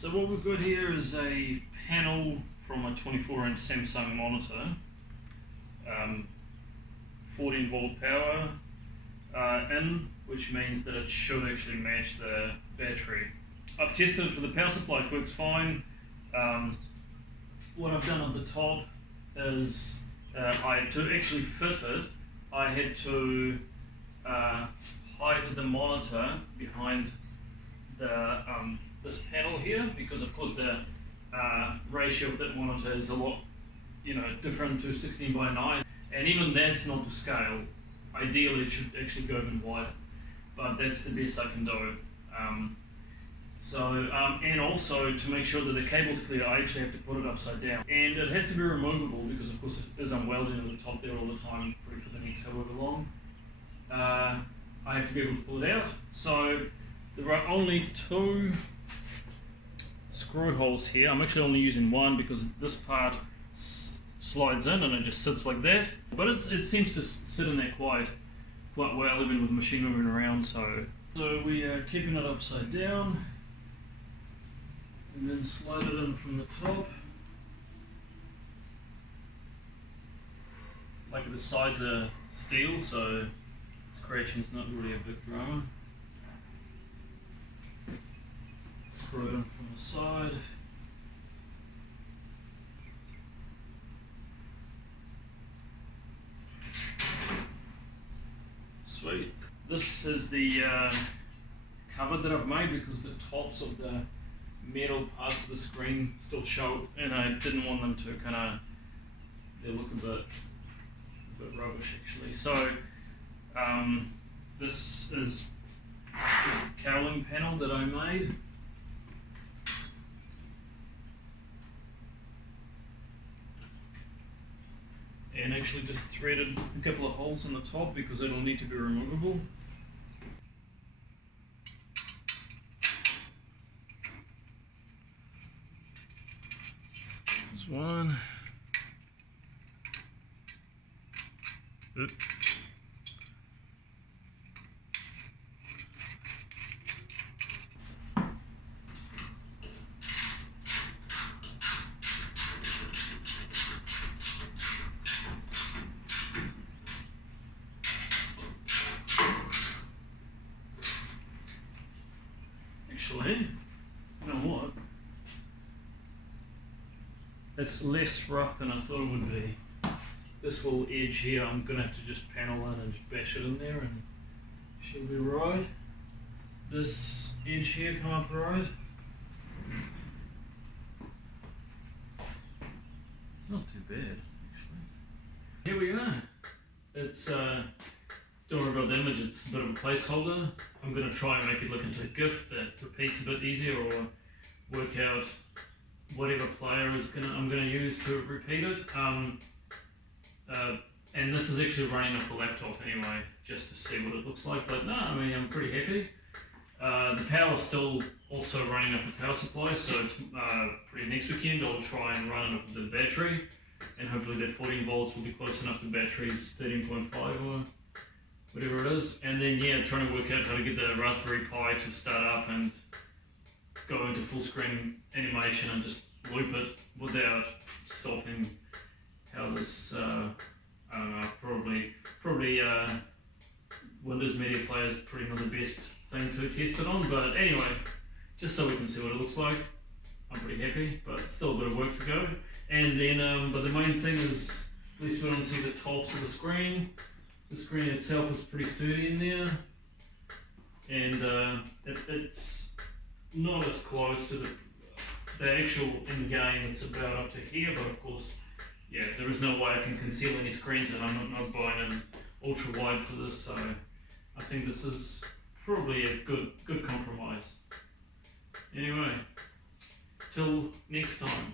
So what we've got here is a panel from a 24-inch Samsung monitor, 14 volt power in, which means that it should actually match the battery. I've tested it for the power supply, it works fine. What I've done at the top is I had to actually fit it, I had to hide the monitor behind the this panel here, because of course the ratio of that monitor is a lot different to 16:9, and even that's not to scale. Ideally it should actually go even wider, but that's the best I can do. And also to make sure that the cable's clear, I actually have to put it upside down, and it has to be removable because of course it is unwelded at the top there all the time, probably for the next however long. I have to be able to pull it out. So there are only 2 screw holes here. I'm actually only using one because this part slides in and it just sits like that, but it seems to sit in there quite well, even with the machine moving around. So we are keeping it upside down and then slide it in from the top. Like the sides are steel, so scratching's not really a big drama. Screw it in from the side. Sweet. This is the cover that I've made because the tops of the metal parts of the screen still show, and I didn't want them to they look a bit rubbish actually. So this is a cowling panel that I made. And actually just threaded a couple of holes in the top because it'll need to be removable. There's one. Oop. Actually, you know what? It's less rough than I thought it would be. This little edge here, I'm going to have to just panel in and just bash it in there and she'll be right. This edge here come up right. It's not too bad, actually. Here we are. It's don't worry about the image, it's a bit of a placeholder. I'm going to try and make it look into a GIF that repeats a bit easier, or work out whatever player I'm going to use to repeat it. And this is actually running off the laptop anyway, just to see what it looks like. But no, I mean, I'm pretty happy. The power is still also running off the power supply, so it's pretty next weekend I'll try and run it off the battery, and hopefully that 14 volts will be close enough to battery's 13.5 or whatever it is. And then yeah, trying to work out how to get the Raspberry Pi to start up and go into full screen animation and just loop it without stopping. How this, I don't know, probably Windows Media Player is pretty not the best thing to test it on, but anyway, just so we can see what it looks like. I'm pretty happy, but still a bit of work to go. And then, but the main thing is, at least we don't see the tops of the screen. The screen itself is pretty sturdy in there, and it's not as close to the actual in-game. It's about up to here, but of course, yeah, there is no way I can conceal any screens, and I'm not buying an ultra wide for this, so I think this is probably a good compromise. Anyway, till next time.